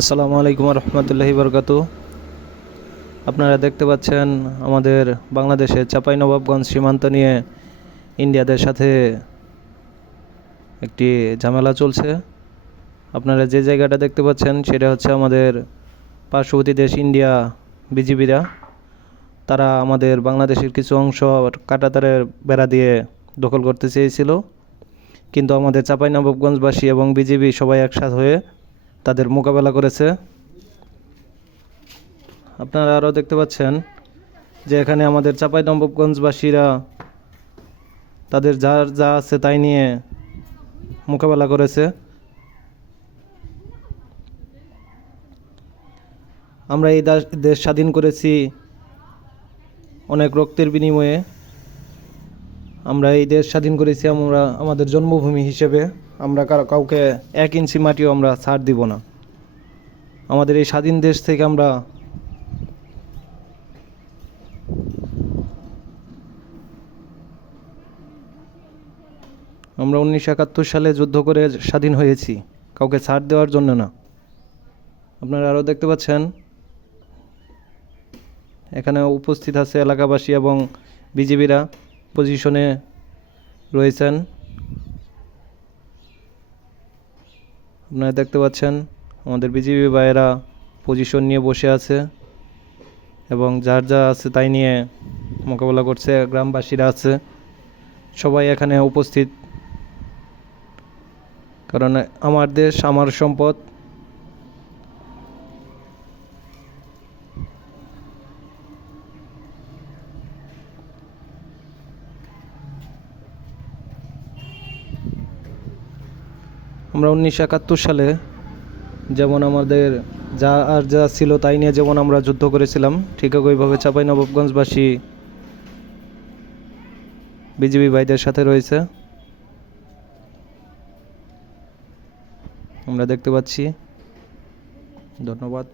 আসসালামু আলাইকুম রহমতুল্লাহি বরকাতু। আপনারা দেখতে পাচ্ছেন আমাদের বাংলাদেশে চাঁপাইনবাবগঞ্জ সীমান্ত নিয়ে ইন্ডিয়াদের সাথে একটি ঝামেলা চলছে। আপনারা যে জায়গাটা দেখতে পাচ্ছেন সেটা হচ্ছে আমাদের পার্শ্ববর্তী দেশ ইন্ডিয়া বিজিবিরা। তারা আমাদের বাংলাদেশের কিছু অংশ কাঁটাতারের বেড়া দিয়ে দখল করতে চেয়েছিল, কিন্তু আমাদের চাঁপাইনবাবগঞ্জবাসী এবং বিজিবি সবাই একসাথে হয়ে তাদের মোকাবেলা করেছে। আপনারা আরও দেখতে পাচ্ছেন যে এখানে আমাদের চাঁপাইনবাবগঞ্জবাসীরা তাদের যার যা আছে তাই নিয়ে মোকাবেলা করেছে। আমরা এই দেশ স্বাধীন করেছি অনেক রক্তের বিনিময়ে। আমরা এই দেশ স্বাধীন করেছি আমরা আমাদের জন্মভূমি হিসেবে। আমরা কাউকে 1 ইঞ্চি মাটিও আমরা ছাড় দিব না। আমাদের এই স্বাধীন দেশ থেকে আমরা আমরা 1971 সালে যুদ্ধ করে স্বাধীন হয়েছি, কাউকে ছাড় দেওয়ার জন্য না। আপনারা আরও দেখতে পাচ্ছেন এখানে উপস্থিত আছে এলাকাবাসী এবং বিজিবিরা পজিশনে রয়েছেন। আপনারা দেখতে পাচ্ছেন আমাদের বিজিবি ভাইয়েরা পজিশন নিয়ে বসে আছে এবং যার যা আছে তাই নিয়ে মোকাবেলা করছে। গ্রামবাসীরা আছে, সবাই এখানে উপস্থিত, কারণ আমার দেশ আমার সম্পদ। আমরা 1971 সালে যেমন আমাদের যা ছিল তাই নিয়ে যেমন আমরা যুদ্ধ করেছিলাম, ঠিক ওইভাবে চাঁপাইনবাবগঞ্জবাসী বিজিবি ভাইদের সাথে রয়েছে। আমরা দেখতে পাচ্ছি। ধন্যবাদ।